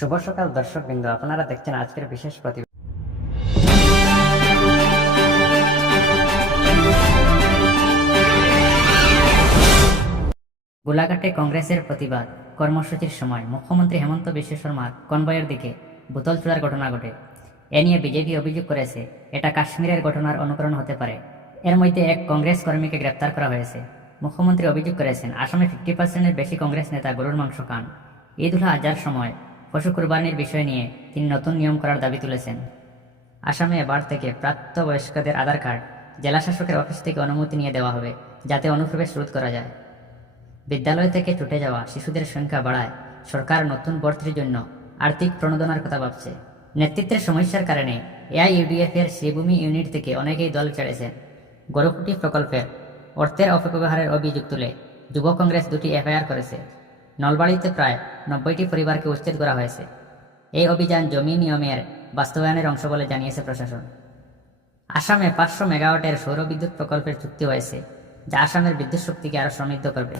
শুভ সকাল দর্শক বিন্দু আপনারা দেখছেন আজকের বিশেষ প্রতিবেদন। গোলাঘাটে কংগ্রেসের প্রতিবাদ, কর্মসূচির সময় মুখ্যমন্ত্রী হেমন্ত বিশ্ব শর্মার কনভয়ের দিকে বোতল ছোড়ার ঘটনা ঘটে। এ নিয়ে বিজেপি অভিযোগ করেছে, এটা কাশ্মীরের ঘটনার অনুকরণ হতে পারে। এর মধ্যে এক কংগ্রেস কর্মীকে গ্রেপ্তার করা হয়েছে। মুখ্যমন্ত্রী অভিযোগ করেছেন আসামে ফিফটি পার্সেন্টের বেশি কংগ্রেস নেতা গরুর মাংস খান। ঈদ উল আজহার সময় পশু কুরবানির বিষয় নিয়ে তিনি নতুন নিয়ম করার দাবি তুলেছেন। আসামে এবার থেকে প্রাপ্তবয়স্কদের আধার কার্ড জেলাশাসকের অফিস থেকে অনুমতি নিয়ে দেওয়া হবে, যাতে অনুপ্রবেশ রোধ করা যায়। বিদ্যালয় থেকে ছুটে যাওয়া শিশুদের সংখ্যা বাড়ায় সরকার নতুন ভর্তির জন্য আর্থিক প্রণোদনার কথা ভাবছে। নেতৃত্বের সমস্যার কারণে এআইইউডিএফ এর শ্রীভূমি ইউনিট থেকে অনেকেই দল ছেড়েছেন। গরুকুটি প্রকল্পের অর্থের অপব্যবহারের অভিযোগ তুলে যুব কংগ্রেস দুটি এফআইআর করেছে। নলবাড়িতে প্রায় নব্বইটি পরিবারকে উচ্ছেদ করা হয়েছে। এই অভিযান জমি নিয়মের বাস্তবায়নের অংশ বলে জানিয়েছে প্রশাসন। আসামে পাঁচশো মেগাওয়াটের সৌর বিদ্যুৎ প্রকল্পের চুক্তি হয়েছে, যা আসামের বিদ্যুৎ শক্তিকে আরও সমৃদ্ধ করবে।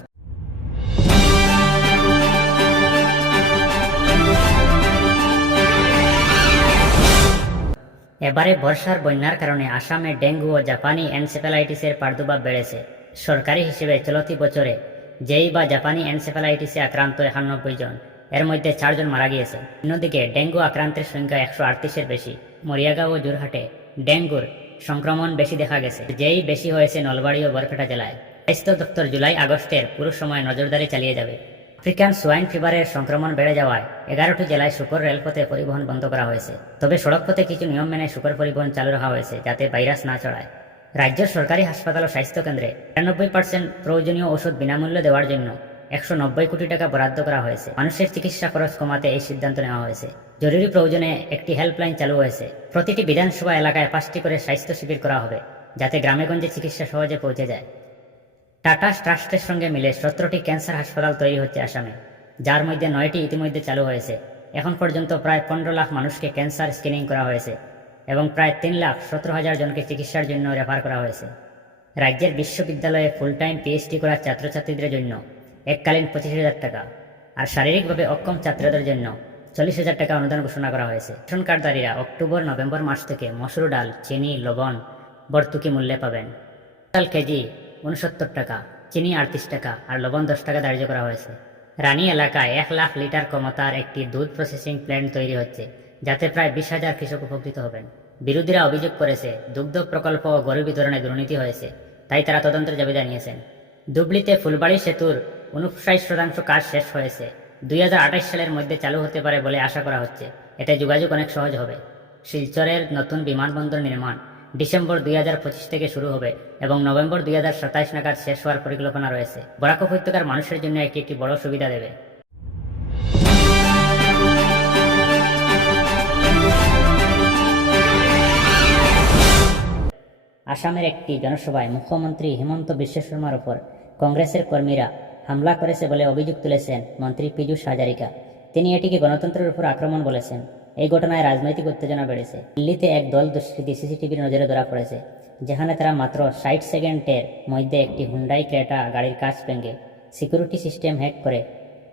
এবারে বর্ষার বন্যার কারণে আসামে ডেঙ্গু ও জাপানি এনসেফালাইটিসের প্রাদুর্ভাব বেড়েছে। সরকারি হিসেবে চলতি বছরে যেই বা জাপানি এনসেফালাইটিসে আক্রান্ত একানব্বই জন, এর মধ্যে চারজন মারা গিয়েছে। অন্যদিকে, ডেঙ্গু আক্রান্তের সংখ্যা একশো আটত্রিশের বেশি। মরিয়াগাঁও ও জোরহাটে ডেঙ্গুর সংক্রমণ বেশি দেখা গেছে, যেই বেশি হয়েছে নলবাড়ি ও বরপেটা জেলায়। স্বাস্থ্য দপ্তর জুলাই আগস্টের পুরো সময় নজরদারি চালিয়ে যাবে। আফ্রিকান সোয়াইন ফিভারের সংক্রমণ বেড়ে যাওয়ায় এগারোটি জেলায় শুকর রেলপথে পরিবহন বন্ধ করা হয়েছে। তবে সড়কপথে কিছু নিয়ম মেনে শুকর পরিবহন চালু রাখা হয়েছে, যাতে ভাইরাস না ছড়ায়। রাজ্যের সরকারি হাসপাতাল ও স্বাস্থ্যকেন্দ্রে তিরানব্বই পার্সেন্ট প্রয়োজনীয় ওষুধ বিনামূল্যে দেওয়ার জন্য একশো নব্বই কোটি টাকা বরাদ্দ করা হয়েছে। মানুষের চিকিৎসা খরচ কমাতে এই সিদ্ধান্ত নেওয়া হয়েছে। জরুরি প্রয়োজনে একটি হেল্পলাইন চালু হয়েছে। প্রতিটি বিধানসভা এলাকায় পাঁচটি করে স্বাস্থ্য শিবির করা হবে, যাতে গ্রামেগঞ্জে চিকিৎসা সহজে পৌঁছে যায়। টাটা ট্রাস্টের সঙ্গে মিলে সতেরোটি ক্যান্সার হাসপাতাল তৈরি হচ্ছে আসামে, যার মধ্যে নয়টি ইতিমধ্যে চালু হয়েছে। এখন পর্যন্ত প্রায় পনেরো লাখ মানুষকে ক্যান্সার স্ক্রিনিং করা হয়েছে। এবং প্রায় তিন লাখ সতেরো হাজার জনকে চিকিৎসার জন্য রেফার করা হয়েছে। রাজ্যের বিশ্ববিদ্যালয়ে ফুল টাইম পিএইচডি করা ছাত্রছাত্রীদের জন্য এককালীন পঁচিশ হাজার টাকা আর শারীরিকভাবে অক্ষম ছাত্রদের জন্য চল্লিশ হাজার টাকা অনুদান ঘোষণা করা হয়েছে। রেশন কার্ডধারীরা অক্টোবর, নভেম্বর মাস থেকে মসুর ডাল, চিনি, লবণ ভর্তুকি মূল্যে পাবেন। ডাল কেজি উনসত্তর টাকা, চিনি আটত্রিশ টাকা আর লবণ দশ টাকা ধার্য করা হয়েছে। রানী এলাকায় এক লাখ লিটার ক্ষমতার একটি দুধ প্রসেসিং প্ল্যান্ট তৈরি হচ্ছে। যাতে প্রায় বিশ হাজার কৃষক উপকৃত হবেন। বিরোধীরা অভিযোগ করেছে, দুগ্ধ প্রকল্প ও গরু বিতরণে দুর্নীতি হয়েছে, তাই তারা তদন্তের দাবি জানিয়েছেন। দুবলিতে ফুলবাড়ি সেতুর উনষাট শতাংশ কাজ শেষ হয়েছে। দুই সালের মধ্যে চালু হতে পারে বলে আশা করা হচ্ছে। এতে যোগাযোগ অনেক সহজ হবে। শিলচরের নতুন বিমানবন্দর নির্মাণ ডিসেম্বর দুই হাজার পঁচিশ থেকে শুরু হবে এবং নভেম্বর দুই নাগাদ শেষ হওয়ার পরিকল্পনা রয়েছে। বরাক উপত্যকার মানুষের জন্য এটি একটি বড় সুবিধা দেবে। আসামের একটি জনসভায় মুখ্যমন্ত্রী হিমন্ত বিশ্ব শর্মার উপর কংগ্রেসের কর্মীরা হামলা করেছে বলে অভিযোগ তুলেছেন মন্ত্রী পীযূষ হাজারিকা। তিনি এটিকে গণতন্ত্রের উপর আক্রমণ বলেছেন। এই ঘটনায় রাজনৈতিক উত্তেজনা বেড়েছে। দিল্লিতে এক দল দুষ্কৃতী সিসিটিভির নজরে ধরা পড়েছে, যেখানে তারা মাত্র ষাট সেকেন্ডের মধ্যে একটি হুন্ডাই ক্রেটা গাড়ির কাজ ভেঙে সিকিউরিটি সিস্টেম হ্যাক করে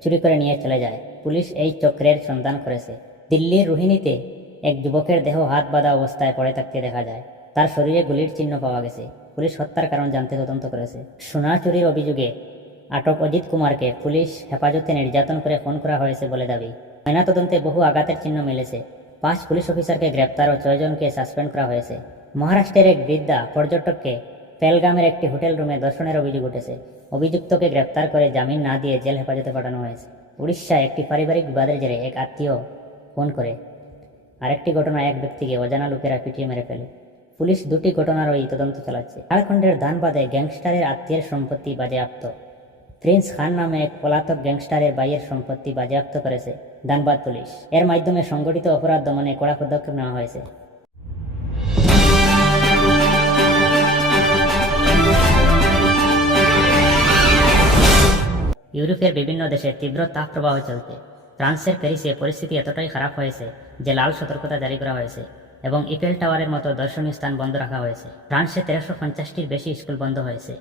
চুরি করে নিয়ে চলে যায়। পুলিশ এই চক্রের সন্ধান করেছে। দিল্লির রোহিণীতে এক যুবকের দেহ হাত বাঁধা অবস্থায় পড়ে থাকতে দেখা যায়। তার শরীরে গুলির চিহ্ন পাওয়া গেছে। পুলিশ হত্যার কারণ জানতে তদন্ত করেছে। সোনা চুরির অভিযোগে আটক অজিত কুমারকে পুলিশ হেফাজতে নির্যাতন করে ফোন করা হয়েছে বলে দাবি। ময়নাতদন্তে বহু আঘাতের চিহ্ন মিলেছে। পাঁচ পুলিশ অফিসারকে গ্রেপ্তার ও ছয়জনকে সাসপেন্ড করা হয়েছে। মহারাষ্ট্রের এক বৃদ্ধা পর্যটককে পেলগামের একটি হোটেল রুমে দর্শনের অভিযোগ উঠেছে। অভিযুক্তকে গ্রেপ্তার করে জামিন না দিয়ে জেল হেফাজতে পাঠানো হয়েছে। উড়িষ্যায় একটি পারিবারিক বিবাদের জেরে এক আত্মীয় ফোন করে। আরেকটি ঘটনা এক ব্যক্তিকে অজানা লোকেরা পিটিয়ে মেরে ফেলে। পুলিশ দুটি ঘটনারই তদন্ত চালাচ্ছে। ঝাড়খণ্ডের ধানবাদে গ্যাংস্টারের আত্মীয়ের সম্পত্তি বাজেয়াপ্ত। প্রিন্স খান নামে এক পলাতক গ্যাংস্টারের বাইয়ের সম্পত্তি বাজেয়াপ্ত করেছে ধানবাদ পুলিশ। এর মাধ্যমে সংগঠিত অপরাধ দমনে কড়া পদক্ষেপ নেওয়া হয়েছে। ইউরোপের বিভিন্ন দেশে তীব্র তাপপ্রবাহ চলছে। ফ্রান্সের প্যারিসে পরিস্থিতি এতটাই খারাপ হয়েছে যে লাল সতর্কতা জারি করা হয়েছে। এবং ইফেল টাওয়ারের মতো দর্শনীয় স্থান বন্ধ রাখা হয়েছে। ফ্রান্সে তেরোশো পঞ্চাশটির বেশি স্কুল বন্ধ হয়েছে।